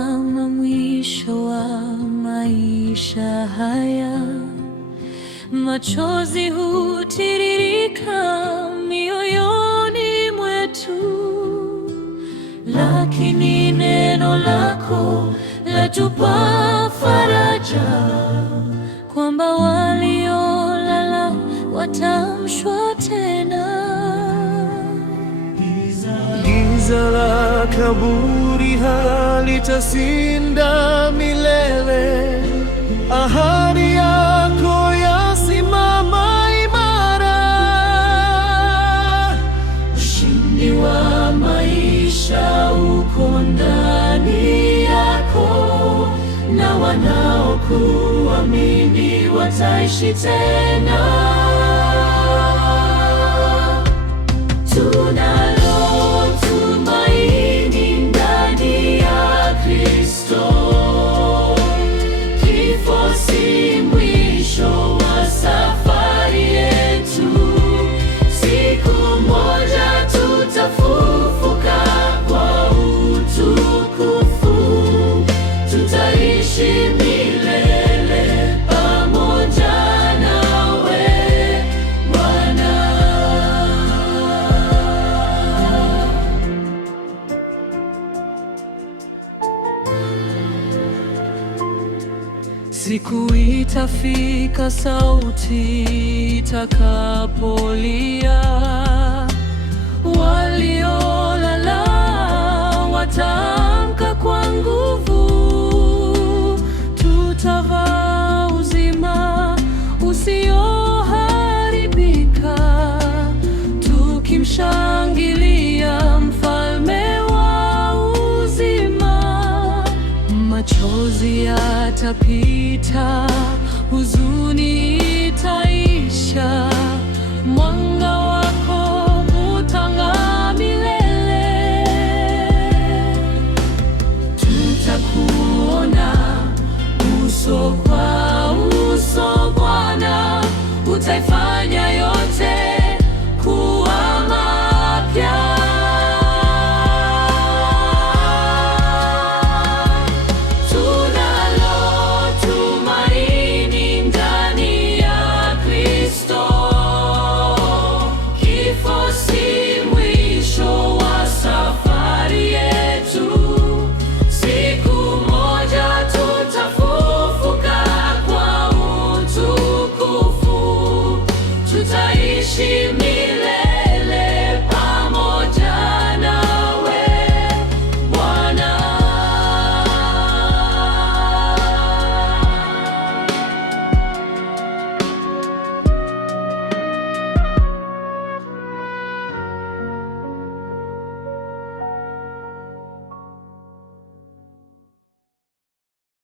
kama mwisho wa maisha haya, machozi hutiririka mioyoni mwetu, lakini neno lako latupa faraja, kwamba waliolala wataamshwa tena. Giza la kaburi halitashinda milele, ahadi yako yasimama imara. Ushindi wa maisha uko ndani yako, na wanaokuamini wataishi tena. Tunalo tumaini ndani ya Kristo, kifo si mwisho wa safari yetu. Siku moja tutafufuka kwa utukufu, tutaishi milele pamoja nawe Bwana. Siku itafika, sauti itakapolia, waliolala wataamka kwa nguvu. Tutavaa uzima usioharibika, tukimshangilia mfalme wa uzima. Machozi yatapita, huzuni itaisha, mwanga wako utang'aa milele. Tutakuona uso kwa uso Bwana, utaifanya yote kuwa mapya. Tutaishi milele.